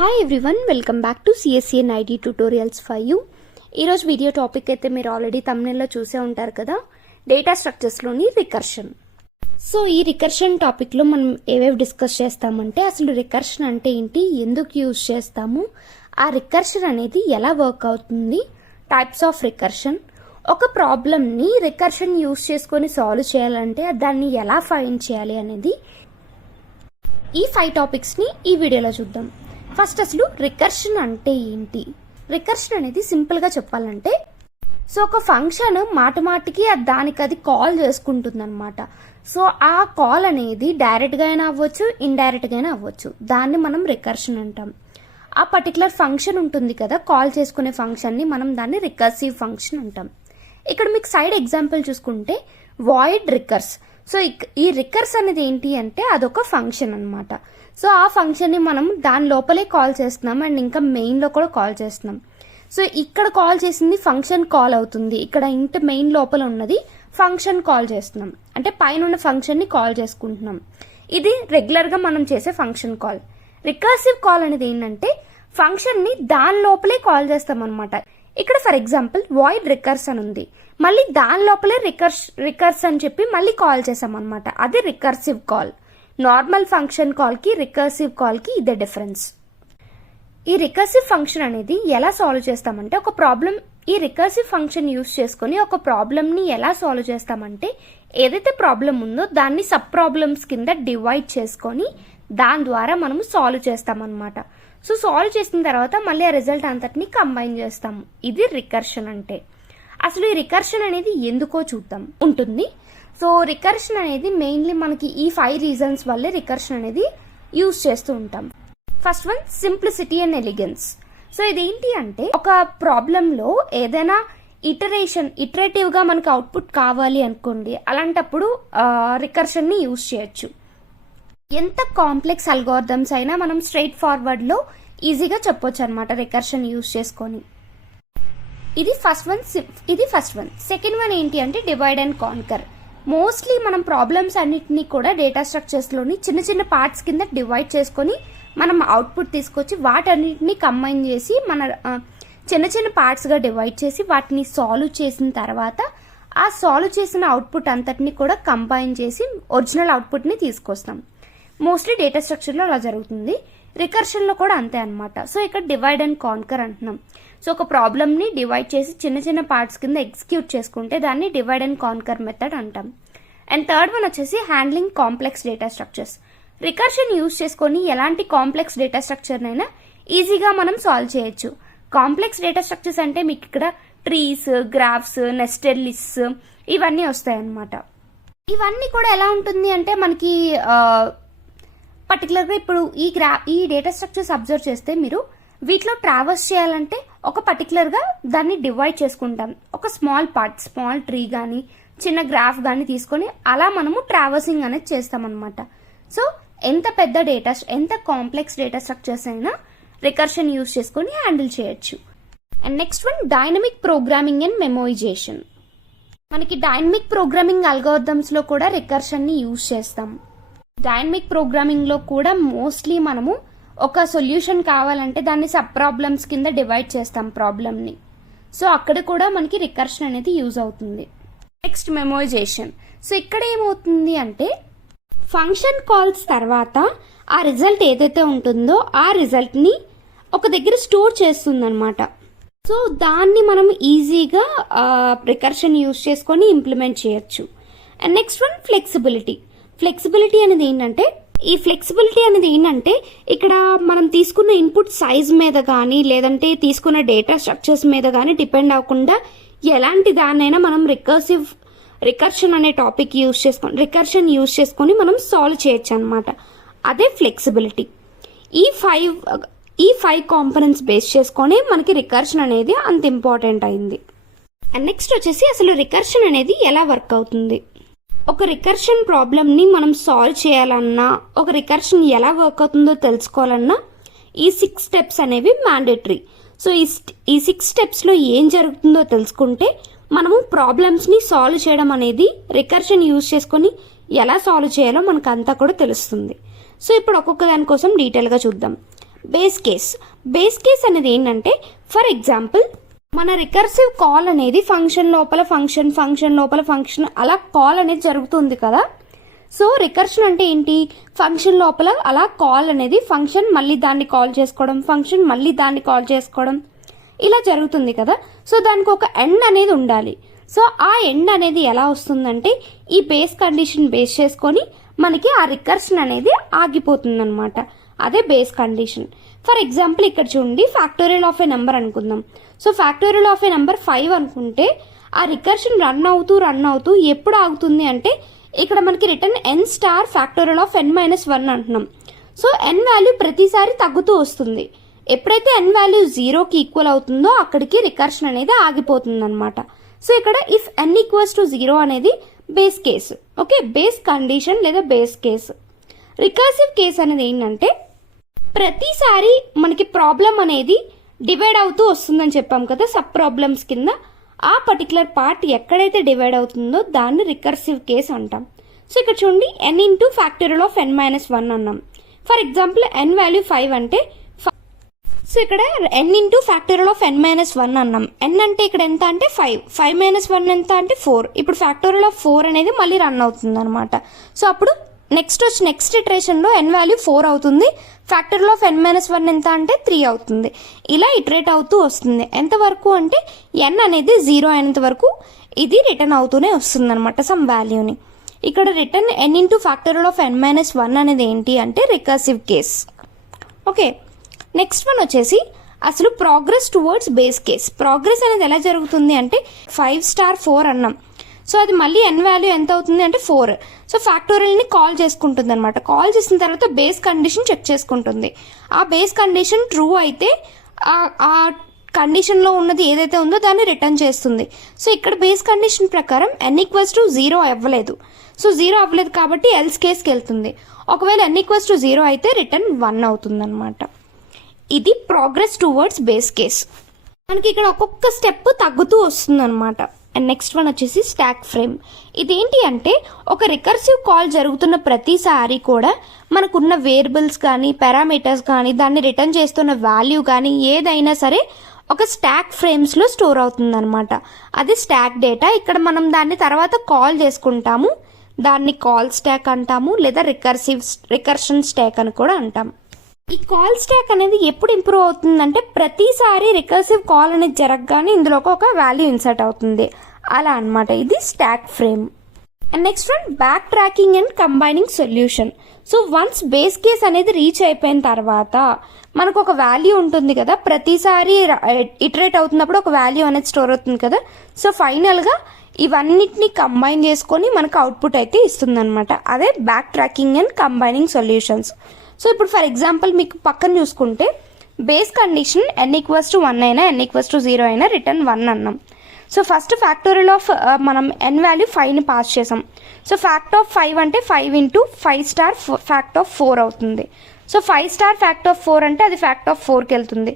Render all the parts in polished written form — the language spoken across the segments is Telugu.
Hi everyone, welcome back to CSCN ID tutorials for you. ఈరోజు వీడియో టాపిక్ అయితే మీరు ఆల్రెడీ థంబ్నెయిల్లో చూసే ఉంటారు కదా, డేటా స్ట్రక్చర్స్లోని రికర్షన్. సో ఈ రికర్షన్ టాపిక్లో మనం ఏవేవి డిస్కస్ చేస్తామంటే, అసలు రికర్షన్ అంటే ఏంటి, ఎందుకు యూజ్ చేస్తాము, ఆ రికర్షన్ అనేది ఎలా వర్క్ అవుతుంది, టైప్స్ ఆఫ్ రికర్షన్, ఒక ప్రాబ్లమ్ని రికర్షన్ యూజ్ చేసుకొని సాల్వ్ చేయాలంటే దాన్ని ఎలా ఫైండ్ చేయాలి అనేది ఈ 5 టాపిక్స్ని ఈ వీడియోలో చూద్దాం. ఫస్ట్ అసలు రికర్షన్ అంటే ఏంటి? రికర్షన్ అనేది సింపుల్గా చెప్పాలంటే, సో ఒక ఫంక్షన్ మాటికి దానికి అది కాల్ చేసుకుంటుంది అనమాట. సో ఆ కాల్ అనేది డైరెక్ట్గా అయినా అవ్వచ్చు, ఇండైరెక్ట్గా అయినా అవ్వచ్చు. దాన్ని మనం రికర్షన్ అంటాం. ఆ పర్టికులర్ ఫంక్షన్ ఉంటుంది కదా, కాల్ చేసుకునే ఫంక్షన్ని మనం దాన్ని రికర్సివ్ ఫంక్షన్ అంటాం. ఇక్కడ మీకు సైడ్ ఎగ్జాంపుల్ చూసుకుంటే వాయిడ్ రికర్స్. సో ఈ రికర్స్ అనేది ఏంటి అంటే అదొక ఫంక్షన్ అనమాట. సో ఆ ఫంక్షన్ని మనం దాని లోపలే కాల్ చేస్తున్నాం అండ్ ఇంకా మెయిన్లో కూడా కాల్ చేస్తున్నాం. సో ఇక్కడ కాల్ చేసింది ఫంక్షన్ కాల్ అవుతుంది, ఇక్కడ ఇంటి మెయిన్ లోపల ఉన్నది ఫంక్షన్ కాల్ చేస్తున్నాం, అంటే పైన ఉన్న ఫంక్షన్ని కాల్ చేసుకుంటున్నాం. ఇది రెగ్యులర్గా మనం చేసే ఫంక్షన్ కాల్. రికర్సివ్ కాల్ అనేది ఏంటంటే ఫంక్షన్ని దాని లోపలే కాల్ చేస్తాం అనమాట. ఇక్కడ ఫర్ ఎగ్జాంపుల్ వాయిడ్ రికర్స్ అని ఉంది, మళ్ళీ దాని లోపలే రికర్స్ అని చెప్పి మళ్ళీ కాల్ చేసాం అనమాట. అది రికర్సివ్ కాల్. నార్మల్ ఫంక్షన్ కాల్కి రికర్సివ్ కాల్కి ఇదే డిఫరెన్స్. ఈ రికర్సివ్ ఫంక్షన్ అనేది ఎలా సాల్వ్ చేస్తామంటే, ఒక ప్రాబ్లం ఈ రికర్సివ్ ఫంక్షన్ యూజ్ చేసుకొని ఒక ప్రాబ్లమ్ని ఎలా సాల్వ్ చేస్తామంటే, ఏదైతే ప్రాబ్లం ఉందో దాన్ని సబ్ ప్రాబ్లమ్స్ కింద డివైడ్ చేసుకొని దాని ద్వారా మనము సాల్వ్ చేస్తామన్నమాట. సో సాల్వ్ చేసిన తర్వాత మళ్ళీ ఆ రిజల్ట్ అంతటిని కంబైన్ చేస్తాము. ఇది రికర్షన్ అంటే. అసలు ఈ రికర్షన్ అనేది ఎందుకో చూద్దాం ఉంటుంది. సో రికర్షన్ అనేది మెయిన్లీ మనకి ఈ 5 రీజన్స్ వల్లే రికర్షన్ అనేది యూజ్ చేస్తూ ఉంటాం. First one, simplicity and elegance. So ఇదేంటి అంటే, ఒక ప్రాబ్లంలో ఏదైనా ఇటరేటివ్గా మనకు అవుట్పుట్ కావాలి అనుకోండి, అలాంటప్పుడు రికర్షన్ని యూజ్ చేయొచ్చు. ఎంత కాంప్లెక్స్ అల్గోరిథమ్స్ అయినా మనం స్ట్రైట్ ఫార్వర్డ్లో ఈజీగా చెప్పొచ్చు అనమాట రికర్షన్ యూజ్ చేసుకొని. ఇది ఫస్ట్ వన్. సెకండ్ వన్ ఏంటి అంటే డివైడ్ అండ్ కాన్కర్. మోస్ట్లీ మనం ప్రాబ్లమ్స్ అన్నిటినీ కూడా డేటా స్ట్రక్చర్స్లోని చిన్న చిన్న పార్ట్స్ కింద డివైడ్ చేసుకొని మనం అవుట్పుట్ తీసుకొచ్చి వాటన్నిటిని కంబైన్ చేసి మన చిన్న చిన్న పార్ట్స్గా డివైడ్ చేసి వాటిని సాల్వ్ చేసిన తర్వాత ఆ సాల్వ్ చేసిన అవుట్పుట్ అంతటిని కూడా కంబైన్ చేసి ఒరిజినల్ అవుట్పుట్ని తీసుకొస్తాం. మోస్ట్లీ డేటా స్ట్రక్చర్లో అలా జరుగుతుంది. రికర్షన్లో కూడా అంతే అనమాట. సో ఇక్కడ డివైడ్ అండ్ కాన్కర్ అంటున్నాం. సో ఒక ప్రాబ్లమ్ని డివైడ్ చేసి చిన్న చిన్న పార్ట్స్ కింద ఎగ్జిక్యూట్ చేసుకుంటే దాన్ని డివైడ్ అండ్ కాన్కర్ మెథడ్ అంటాం. అండ్ థర్డ్ వన్ వచ్చేసి handling complex data structures. Recursion use చేసుకొని ఎలాంటి కాంప్లెక్స్ డేటా స్ట్రక్చర్నైనా ఈజీగా మనం సాల్వ్ చేయొచ్చు. కాంప్లెక్స్ డేటా స్ట్రక్చర్స్ అంటే మీకు ఇక్కడ ట్రీస్, గ్రాఫ్స్, నెస్టెడ్ లిస్ట్స్ ఇవన్నీ వస్తాయి అన్నమాట. ఇవన్నీ కూడా ఎలా ఉంటుంది అంటే మనకి పర్టికులర్గా ఇప్పుడు ఈ డేటా స్ట్రక్చర్స్ అబ్జర్వ్ చేస్తే మీరు వీటిలో ట్రావర్స్ చేయాలంటే ఒక పర్టికులర్గా దాన్ని డివైడ్ చేసుకుంటాం. ఒక స్మాల్ పార్ట్, స్మాల్ ట్రీ కానీ చిన్న గ్రాఫ్ కానీ తీసుకొని అలా మనము ట్రావర్సింగ్ అనేది చేస్తామన్నమాట. సో ఎంత కాంప్లెక్స్ డేటా స్ట్రక్చర్స్ అయినా రికర్షన్ యూజ్ చేసుకొని హ్యాండిల్ చేయొచ్చు. And next one, dynamic programming and memorization. మనకి డైనమిక్ ప్రోగ్రామింగ్ అల్గోరిథమ్స్లో కూడా రికర్షన్ని యూజ్ చేస్తాం. డైనమిక్ ప్రోగ్రామింగ్లో కూడా మోస్ట్లీ మనము ఒక సొల్యూషన్ కావాలంటే దాన్ని సబ్ ప్రాబ్లమ్స్ కింద డివైడ్ చేస్తాం ప్రాబ్లమ్ని. సో అక్కడ కూడా మనకి రికర్షన్ అనేది యూజ్ అవుతుంది. నెక్స్ట్, మెమోరైజేషన్. సో ఇక్కడ ఏమవుతుంది అంటే ఫంక్షన్ కాల్స్ తర్వాత ఆ రిజల్ట్ ఏదైతే ఉంటుందో ఆ రిజల్ట్ని ఒక దగ్గర స్టోర్ చేస్తుంది అనమాట. సో దాన్ని మనం ఈజీగా రికర్షన్ యూజ్ చేసుకొని ఇంప్లిమెంట్ చేయొచ్చు. అండ్ నెక్స్ట్ వన్, ఫ్లెక్సిబిలిటీ అనేది ఏంటంటే ఇక్కడ మనం తీసుకున్న ఇన్పుట్ సైజ్ మీద కానీ లేదంటే తీసుకున్న డేటా స్ట్రక్చర్స్ మీద కానీ డిపెండ్ అవ్వకుండా ఎలాంటి దాన్నైనా మనం రికర్షన్ అనే టాపిక్ రికర్షన్ యూజ్ చేసుకొని మనం సాల్వ్ చేయొచ్చు అనమాట. అదే ఫ్లెక్సిబిలిటీ. ఈ 5 కాంపోనెంట్స్ బేస్ చేసుకొని మనకి రికర్షన్ అనేది అంత ఇంపార్టెంట్ అయింది. అండ్ నెక్స్ట్ వచ్చేసి అసలు రికర్షన్ అనేది ఎలా వర్క్ అవుతుంది. ఒక రికర్షన్ ప్రాబ్లమ్ని మనం సాల్వ్ చేయాలన్నా, ఒక రికర్షన్ ఎలా వర్క్ అవుతుందో తెలుసుకోవాలన్నా ఈ 6 స్టెప్స్ అనేవి మ్యాండేటరీ. సో ఈ 6 స్టెప్స్లో ఏం జరుగుతుందో తెలుసుకుంటే మనము ప్రాబ్లమ్స్ని సాల్వ్ చేయడం అనేది రికర్షన్ యూజ్ చేసుకొని ఎలా సాల్వ్ చేయాలో మనకు అంతా కూడా తెలుస్తుంది. సో ఇప్పుడు ఒక్కొక్క దానికోసం డీటెయిల్గా చూద్దాం. బేస్ కేస్ అనేది ఏంటంటే, ఫర్ ఎగ్జాంపుల్ మన రికర్సివ్ కాల్ అనేది ఫంక్షన్ లోపల ఫంక్షన్ అలా కాల్ అనేది జరుగుతుంది కదా. సో రికర్షన్ అంటే ఏంటి, ఫంక్షన్ లోపల అలా కాల్ అనేది ఫంక్షన్ మళ్ళీ దాన్ని కాల్ చేసుకోవడం, ఫంక్షన్ మళ్ళీ దాన్ని కాల్ చేసుకోవడం ఇలా జరుగుతుంది కదా. సో దానికి ఒక ఎండ్ అనేది ఉండాలి. సో ఆ ఎండ్ అనేది ఎలా వస్తుందంటే, ఈ బేస్ కండిషన్ బేస్ చేసుకొని మనకి ఆ రికర్షన్ అనేది ఆగిపోతుంది అనమాట. అదే బేస్ కండిషన్. ఫర్ ఎగ్జాంపుల్ ఇక్కడ చూడండి, ఫ్యాక్టోరియల్ ఆఫ్ ఏ నెంబర్ అనుకుందాం. So factorial of A number 5 అనుకుంటే ఆ రికర్షన్ రన్ అవుతూ ఎప్పుడు ఆగుతుంది అంటే, ఇక్కడ మనకి return n star factorial of n-1 అంటున్నాం. సో n వాల్యూ ప్రతిసారి తగ్గుతూ వస్తుంది. ఎప్పుడైతే n వాల్యూ 0కి ఈక్వల్ అవుతుందో అక్కడికి రికర్షన్ అనేది ఆగిపోతుంది అనమాట. సో ఇక్కడ ఇఫ్ n ఈక్వల్స్ టు 0 అనేది base case. Okay, base condition లేదా బేస్ కేసు. రికర్సివ్ కేస్ అనేది ఏంటంటే, ప్రతిసారి మనకి ప్రాబ్లం అనేది డివైడ్ అవుతూ వస్తుందని చెప్పాం కదా సబ్ ప్రాబ్లమ్స్ కింద. ఆ పర్టికులర్ పార్ట్ ఎక్కడైతే డివైడ్ అవుతుందో దాన్ని రికర్సివ్ కేస్ అంటాం. సో ఇక్కడ చూడండి, n into factorial of n-1 అన్నాం. ఫర్ ఎగ్జాంపుల్ n వాల్యూ 5 అంటే, సో ఇక్కడ n into factorial of n-1 అన్నాం. n అంటే ఇక్కడ ఎంత అంటే 5 ఎంత అంటే 4. ఇప్పుడు ఫ్యాక్టోరియల్ ఆఫ్ 4 అనేది మళ్ళీ రన్ అవుతుంది అనమాట. సో అప్పుడు నెక్స్ట్ ఇటరేషన్లో n వాల్యూ 4 అవుతుంది, ఫ్యాక్టోరియల్ ఆఫ్ n-1 ఎంత అంటే 3 అవుతుంది. ఇలా ఇటరేట్ అవుతూ వస్తుంది. ఎంతవరకు అంటే n అనేది 0 అయినంత వరకు ఇది రిటర్న్ అవుతూనే వస్తుంది అనమాట సమ్ వాల్యూని. ఇక్కడ return n into factorial of n-1 అనేది ఏంటి అంటే recursive case. Okay, next one వచ్చేసి అసలు progress towards base case. Progress అనేది ఎలా జరుగుతుంది అంటే, 5 స్టార్ 4 అన్నాం. సో అది మళ్ళీ n వాల్యూ ఎంత అవుతుంది అంటే 4. సో ఫ్యాక్టోరియల్ని కాల్ చేసుకుంటుంది అనమాట. కాల్ చేసిన తర్వాత బేస్ కండిషన్ చెక్ చేసుకుంటుంది. ఆ బేస్ కండిషన్ ట్రూ అయితే ఆ కండిషన్లో ఉన్నది ఏదైతే ఉందో దాన్ని రిటర్న్ చేస్తుంది. సో ఇక్కడ బేస్ కండిషన్ ప్రకారం n ఈక్వల్స్ టు 0 అవ్వలేదు. సో 0 అవ్వలేదు కాబట్టి ఎల్స్ కేస్కి వెళ్తుంది. ఒకవేళ n ఈక్వల్స్ టు 0 అయితే రిటర్న్ 1 అవుతుంది అనమాట. ఇది ప్రోగ్రెస్ టువర్డ్స్ బేస్ కేస్. మనకి ఇక్కడ ఒక్కొక్క స్టెప్ తగ్గుతూ వస్తుంది అనమాట. అండ్ నెక్స్ట్ వన్ వచ్చేసి స్టాక్ ఫ్రేమ్. ఇదేంటి అంటే, ఒక రికర్సివ్ కాల్ జరుగుతున్న ప్రతిసారి కూడా మనకున్న వేరియబుల్స్ కానీ పారామీటర్స్ కానీ దాన్ని రిటర్న్ చేస్తున్న వాల్యూ కానీ ఏదైనా సరే ఒక స్టాక్ ఫ్రేమ్స్లో స్టోర్ అవుతుంది అనమాట. అది స్టాక్ డేటా. ఇక్కడ మనం దాన్ని తర్వాత కాల్ చేసుకుంటాము. దాన్ని కాల్ స్టాక్ అంటాము, లేదా రికర్షన్ స్టాక్ అని కూడా అంటాం. ఈ కాల్ స్టాక్ అనేది ఎప్పుడు ఇంప్రూవ్ అవుతుందంటే, ప్రతిసారి రికర్సివ్ కాల్ అనేది జరగగానే ఇందులోకి ఒక వాల్యూ ఇన్సర్ట్ అవుతుంది. అలా అనమాట ఇది stack frame. And next one back tracking and combining solution. So once base case అనేది రీచ్ అయిపోయిన తర్వాత మనకు ఒక వాల్యూ ఉంటుంది కదా, ప్రతిసారి ఇటరేట్ అవుతున్నప్పుడు ఒక వాల్యూ అనేది స్టోర్ అవుతుంది కదా. సో ఫైనల్గా ఇవన్నిటిని కంబైన్ చేసుకొని మనకు అవుట్పుట్ అయితే ఇస్తుంది అనమాట. అదే back tracking and combining solutions. So ఇప్పుడు ఫర్ ఎగ్జాంపుల్ మీకు పక్కన చూసుకుంటే, base condition n equals to 1 అయినా n ఈక్వల్స్ టు 0 అయినా రిటర్న్ 1 అన్నాం. సో ఫస్ట్ ఫ్యాక్టోరియల్ ఆఫ్ మనం n వాల్యూ 5ని పాస్ చేసాం. సో ఫ్యాక్ట్ ఆఫ్ 5 అంటే 5 ఇంటూ 5 స్టార్ ఫ్యాక్ట్ ఆఫ్ 4 అవుతుంది. సో 5 స్టార్ ఫ్యాక్ట్ ఆఫ్ 4 అంటే అది ఫ్యాక్ట్ ఆఫ్ 4కి వెళ్తుంది.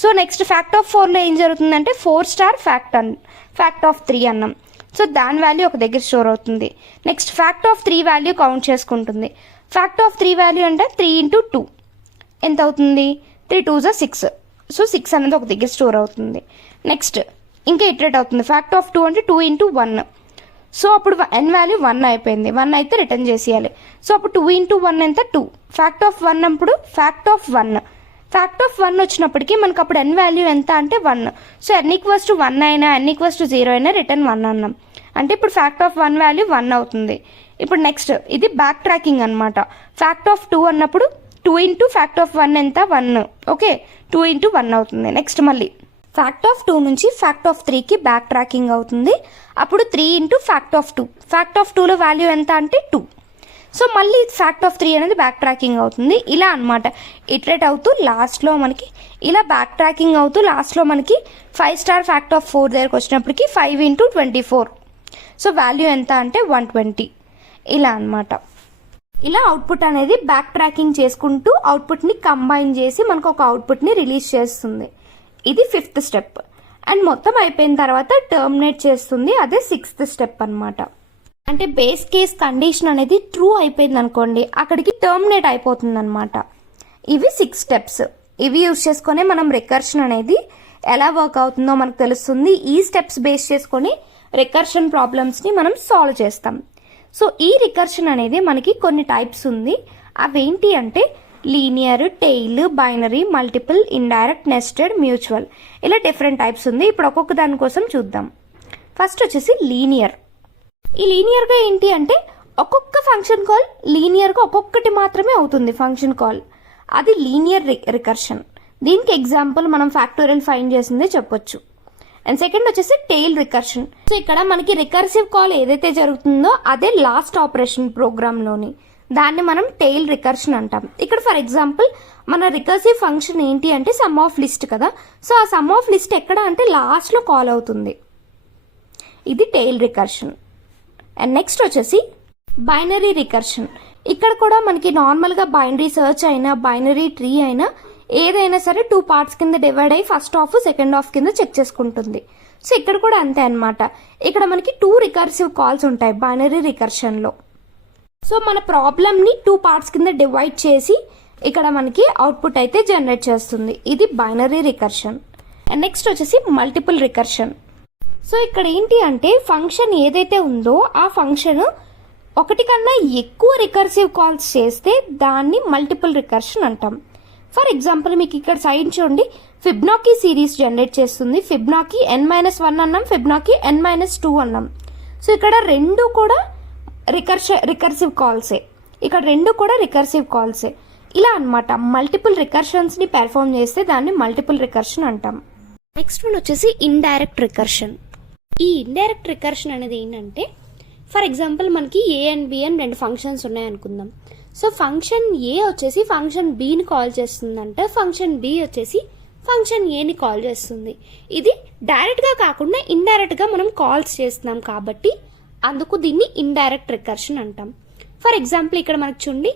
సో నెక్స్ట్ ఫ్యాక్ట్ ఆఫ్ 4లో ఏం జరుగుతుందంటే 4 స్టార్ ఫ్యాక్ట్ ఆఫ్ 3 అన్నాం. సో దాని వాల్యూ ఒక దగ్గర స్టోర్ అవుతుంది. Next fact of 3 value count చేసుకుంటుంది. ఫ్యాక్ట్ ఆఫ్ 3 వాల్యూ అంటే 3 ఇంటూ 2 ఎంత అవుతుంది, 3 2 జా 6. సో 6 అనేది ఒక దగ్గర స్టోర్ అవుతుంది. నెక్స్ట్ ఇంకా ఇటరేట్ అవుతుంది. ఫ్యాక్ట్ ఆఫ్ 2 అంటే 2 ఇంటూ 1. సో అప్పుడు n వాల్యూ 1 అయిపోయింది. 1 అయితే రిటర్న్ చేసేయాలి. సో అప్పుడు 2 ఇంటూ 1 ఎంత 2. ఫ్యాక్ట్ ఆఫ్ 1 అప్పుడు ఫ్యాక్ట్ ఆఫ్ 1 వచ్చినప్పటికీ మనకు అప్పుడు n వాల్యూ ఎంత అంటే 1. సో n ఈక్వల్స్ టు 1 అయినా n ఈక్వల్స్ టు 0 అయినా రిటర్న్ 1 అన్నాం. అంటే ఇప్పుడు ఫ్యాక్ట్ ఆఫ్ 1 వాల్యూ 1 అవుతుంది. ఇప్పుడు నెక్స్ట్ ఇది బ్యాక్ ట్రాకింగ్ అనమాట. ఫ్యాక్ట్ ఆఫ్ 2 అన్నప్పుడు 2 ఇంటూ ఫ్యాక్ట్ ఆఫ్ 1 ఎంత 1. ఓకే, 2 ఇంటూ 1 అవుతుంది. నెక్స్ట్ మళ్ళీ ఫ్యాక్ట్ ఆఫ్ 2 నుంచి ఫ్యాక్ట్ ఆఫ్ 3కి బ్యాక్ ట్రాకింగ్ అవుతుంది. అప్పుడు 3 into fact of 2. Fact of 2లో వాల్యూ ఎంత అంటే 2. సో మళ్ళీ ఫ్యాక్ట్ ఆఫ్ 3 అనేది బ్యాక్ ట్రాకింగ్ అవుతుంది. ఇలా అనమాట ఇటరేట్ అవుతూ లాస్ట్లో మనకి ఇలా బ్యాక్ ట్రాకింగ్ అవుతూ లాస్ట్లో మనకి 5 స్టార్ ఫ్యాక్ట్ ఆఫ్ 4 దగ్గరకు వచ్చినప్పటికి 5 ఇంటూ 24. సో వాల్యూ ఎంత అంటే 120. ఇలా అనమాట. ఇలా అవుట్పుట్ అనేది బ్యాక్ ట్రాకింగ్ చేసుకుంటూ అవుట్పుట్ని కంబైన్ చేసి మనకు ఒక అవుట్పుట్ని రిలీజ్ చేస్తుంది. ఇది 5th స్టెప్. అండ్ మొత్తం అయిపోయిన తర్వాత టర్మినేట్ చేస్తుంది. అదే 6th స్టెప్ అనమాట. అంటే బేస్ కేస్ కండిషన్ అనేది ట్రూ అయిపోయింది అనుకోండి, అక్కడికి టర్మినేట్ అయిపోతుంది అనమాట. ఇవి 6 స్టెప్స్. ఇవి యూజ్ చేసుకొని మనం రికర్షన్ అనేది ఎలా వర్క్ అవుతుందో మనకు తెలుస్తుంది. ఈ స్టెప్స్ బేస్ చేసుకొని రికర్షన్ ప్రాబ్లమ్స్ని మనం సాల్వ్ చేస్తాం. సో ఈ రికర్షన్ అనేది మనకి కొన్ని టైప్స్ ఉంది. అవేంటి అంటే linear, tail, binary, multiple, indirect, nested, mutual, ఇలా డిఫరెంట్ టైప్స్ ఉంది. ఇప్పుడు ఒక్కొక్క దానికోసం చూద్దాం. ఫస్ట్ వచ్చేసి లీనియర్. ఈ లీనియర్గా ఏంటి అంటే ఒక్కొక్క ఫంక్షన్ కాల్ లీనియర్గా ఒక్కొక్కటి మాత్రమే అవుతుంది ఫంక్షన్ కాల్. అది లీనియర్ రికర్షన్. దీనికి ఎగ్జాంపుల్ మనం ఫ్యాక్టోరియల్ ఫైండ్ చేసిందే చెప్పొచ్చు. అండ్ సెకండ్ వచ్చేసి టెయిల్ రికర్షన్. సో ఇక్కడ మనకి రికర్సివ్ కాల్ ఏదైతే జరుగుతుందో అదే లాస్ట్ ఆపరేషన్ ప్రోగ్రామ్లోని, దాన్ని మనం టెయిల్ రికర్షన్ అంటాం. ఇక్కడ ఫర్ ఎగ్జాంపుల్ మన రికర్సివ్ ఫంక్షన్ ఏంటి అంటే సమ్ ఆఫ్ లిస్ట్ కదా. సో ఆ సమ్ ఆఫ్ లిస్ట్ ఎక్కడ అంటే లాస్ట్లో కాల్ అవుతుంది. ఇది టెయిల్ రికర్షన్. అండ్ నెక్స్ట్ వచ్చేసి బైనరీ రికర్షన్. ఇక్కడ కూడా మనకి నార్మల్గా బైనరీ సర్చ్ అయినా బైనరీ ట్రీ అయినా ఏదైనా సరే 2 పార్ట్స్ కింద డివైడ్ అయ్యి ఫస్ట్ హాఫ్ సెకండ్ హాఫ్ కింద చెక్ చేసుకుంటుంది. సో ఇక్కడ కూడా అంతే అనమాట. ఇక్కడ మనకి 2 రికర్సివ్ కాల్స్ ఉంటాయి బైనరీ రికర్షన్లో. సో మన ప్రాబ్లమ్ని 2 పార్ట్స్ కింద డివైడ్ చేసి ఇక్కడ మనకి అవుట్పుట్ అయితే జనరేట్ చేస్తుంది. ఇది బైనరీ రికర్షన్. అండ్ నెక్స్ట్ వచ్చేసి మల్టిపుల్ రికర్షన్. సో ఇక్కడ ఏంటి అంటే ఫంక్షన్ ఏదైతే ఉందో ఆ ఫంక్షన్ ఒకటి కన్నా ఎక్కువ రికర్సివ్ కాల్స్ చేస్తే దాన్ని మల్టిపుల్ రికర్షన్ అంటాం. ఫర్ ఎగ్జాంపుల్ మీకు ఇక్కడ సైడ్ చూడండి, ఫిబ్నాకీ సిరీస్ జనరేట్ చేస్తుంది. ఫిబ్నాకీ n-1 అన్నాం, ఫిబ్నాకీ n-2 అన్నాం. సో ఇక్కడ రెండు కూడా రికర్సివ్ కాల్సే. ఇక్కడ రెండు కూడా రికర్సివ్ కాల్సే. ఇలా అనమాట మల్టిపుల్ రికర్షన్స్ని పెర్ఫామ్ చేస్తే దాన్ని మల్టిపుల్ రికర్షన్ అంటాం. నెక్స్ట్ వన్ వచ్చేసి ఇండైరెక్ట్ రికర్షన్. ఈ ఇండైరెక్ట్ రికర్షన్ అనేది ఏంటంటే ఫర్ ఎగ్జాంపుల్ మనకి ఏ అండ్ బి అని 2 ఫంక్షన్స్ ఉన్నాయనుకుందాం. సో ఫంక్షన్ ఏ వచ్చేసి ఫంక్షన్ బిని కాల్ చేస్తుందంటే ఫంక్షన్ బి వచ్చేసి ఫంక్షన్ ఏని కాల్ చేస్తుంది. ఇది డైరెక్ట్గా కాకుండా ఇండైరెక్ట్గా మనం కాల్స్ చేస్తున్నాం కాబట్టి అందుకు దీన్ని ఇండైరెక్ట్ రికర్షన్ అంటాం. ఫర్ ఎగ్జాంపుల్ ఇక్కడ మనకు చూడండి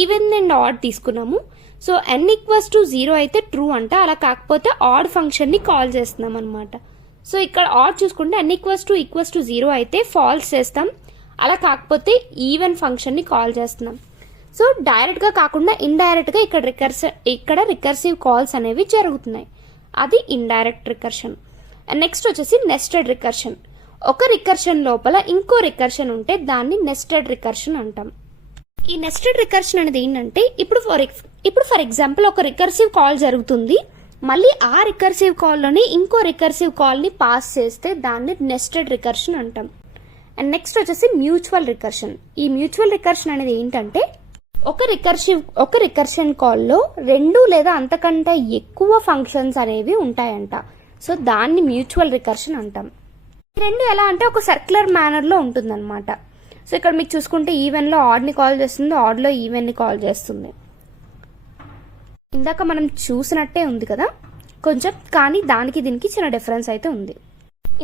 ఈవెన్ అండ్ ఆడ్ తీసుకున్నాము. సో n=0 అయితే ట్రూ అంట, అలా కాకపోతే ఆడ్ ఫంక్షన్ని కాల్ చేస్తున్నాం అనమాట. సో ఇక్కడ ఆడ్ చూసుకుంటే n=0 అయితే ఫాల్స్ చేస్తాం, అలా కాకపోతే ఈవెన్ ఫంక్షన్ని కాల్ చేస్తున్నాం. సో డైరెక్ట్గా కాకుండా ఇండైరెక్ట్గా ఇక్కడ రికర్సివ్ కాల్స్ అనేవి జరుగుతున్నాయి. అది ఇండైరెక్ట్ రికర్షన్. అండ్ నెక్స్ట్ వచ్చేసి నెస్టెడ్ రికర్షన్. ఒక రికర్షన్ లోపల ఇంకో రికర్షన్ ఉంటే దాన్ని నెస్టెడ్ రికర్షన్ అంటాం. ఈ నెస్టెడ్ రికర్షన్ అనేది ఏంటంటే ఇప్పుడు ఫర్ ఎగ్జాంపుల్ ఒక రికర్సివ్ కాల్ జరుగుతుంది, మళ్ళీ ఆ రికర్సివ్ కాల్లోనే ఇంకో రికర్సివ్ కాల్ని పాస్ చేస్తే దాన్ని నెస్టెడ్ రికర్షన్ అంటాం. అండ్ నెక్స్ట్ వచ్చేసి మ్యూచువల్ రికర్షన్. ఈ మ్యూచువల్ రికర్షన్ అనేది ఏంటంటే ఒక రికర్షన్ కాల్లో 2 లేదా అంతకంటే ఎక్కువ ఫంక్షన్స్ అనేవి ఉంటాయంట. సో దాన్ని మ్యూచువల్ రికర్షన్ అంటాం. ఈ రెండు ఎలా అంటే ఒక సర్క్యులర్ మేనర్లో ఉంటుందన్నమాట. సో ఇక్కడ మీకు చూసుకుంటే ఈవెన్లో ఆడ్ని కాల్ చేస్తుంది, ఆడ్లో ఈవెన్ని కాల్ చేస్తుంది. ఇందాక మనం చూసినట్టే ఉంది కదా కొంచెం, కానీ దానికి దీనికి చిన్న డిఫరెన్స్ అయితే ఉంది.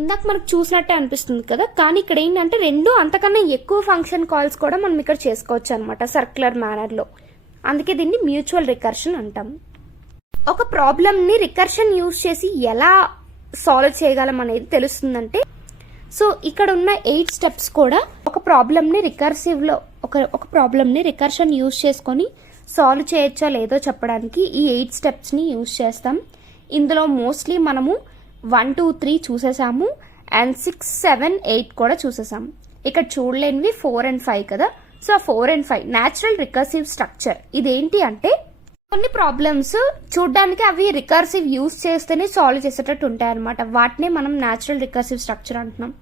ఇందాక మనకు చూసినట్టే అనిపిస్తుంది కదా, కానీ ఇక్కడ ఏంటంటే 2 అంతకన్నా ఎక్కువ ఫంక్షన్ కాల్స్ కూడా మనం ఇక్కడ చేసుకోవచ్చు అనమాట సర్క్యులర్ మేనర్లో. అందుకే దీన్ని మ్యూచువల్ రికర్షన్ అంటాం. ఒక ప్రాబ్లమ్ని రికర్షన్ యూజ్ చేసి ఎలా సాల్వ్ చేయగలం అనేది తెలుస్తుందంటే, సో ఇక్కడ ఉన్న 8 స్టెప్స్ కూడా ఒక ప్రాబ్లమ్ని రికర్షన్ యూజ్ చేసుకొని సాల్వ్ చేయొచ్చా లేదో చెప్పడానికి ఈ 8 స్టెప్స్ని యూజ్ చేస్తాం. ఇందులో మోస్ట్లీ మనము 1, 2, 3 చూసేసాము అండ్ 6, 7, 8 కూడా చూసేసాము. ఇక్కడ చూడలేనివి 4 and 5 కదా. So 4 and 5 natural recursive structure. ఇదేంటి అంటే కొన్ని ప్రాబ్లమ్స్ చూడడానికి అవి రికర్సివ్ యూజ్ చేస్తేనే సాల్వ్ చేసేటట్టు ఉంటాయి అనమాట. వాటినే మనం న్యాచురల్ రికర్సివ్ స్ట్రక్చర్ అంటున్నాం.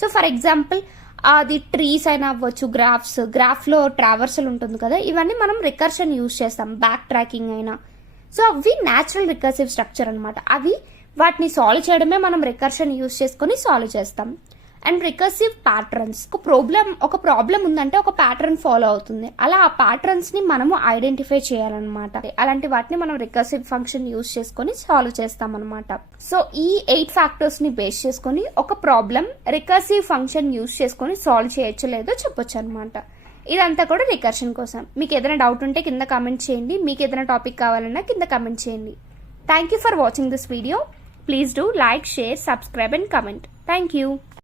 సో ఫర్ ఎగ్జాంపుల్ అది ట్రీస్ అయినా అవ్వచ్చు, గ్రాఫ్లో ట్రావర్సల్ ఉంటుంది కదా, ఇవన్నీ మనం రికర్షన్ యూజ్ చేస్తాం, బ్యాక్ ట్రాకింగ్ అయినా. సో అవి న్యాచురల్ రికర్సివ్ స్ట్రక్చర్ అనమాట. వాటిని సాల్వ్ చేయడమే మనం రికర్షన్ యూజ్ చేసుకొని సాల్వ్ చేస్తాం. And recursive patterns. ఒక ప్రాబ్లం ఉందంటే ఒక ప్యాటర్న్ ఫాలో అవుతుంది, అలా ఆ ప్యాటర్న్స్ ని మనము ఐడెంటిఫై చేయాలన్నమాట. అలాంటి వాటిని మనం రికర్సివ్ ఫంక్షన్ యూజ్ చేసుకొని సాల్వ్ చేస్తాం అనమాట. సో ఈ 8 ఫ్యాక్టర్స్ ని బేస్ చేసుకొని ఒక ప్రాబ్లం రికర్సివ్ ఫంక్షన్ యూజ్ చేసుకొని సాల్వ్ చేయొచ్చు లేదో చెప్పొచ్చు అనమాట. ఇదంతా కూడా రికర్షన్ కోసం. మీకు ఏదైనా డౌట్ ఉంటే కింద కామెంట్ చేయండి. మీకు ఏదైనా టాపిక్ కావాలన్నా కింద కామెంట్ చేయండి. Thank you for watching this video. Please do like, share, subscribe and comment. Thank you.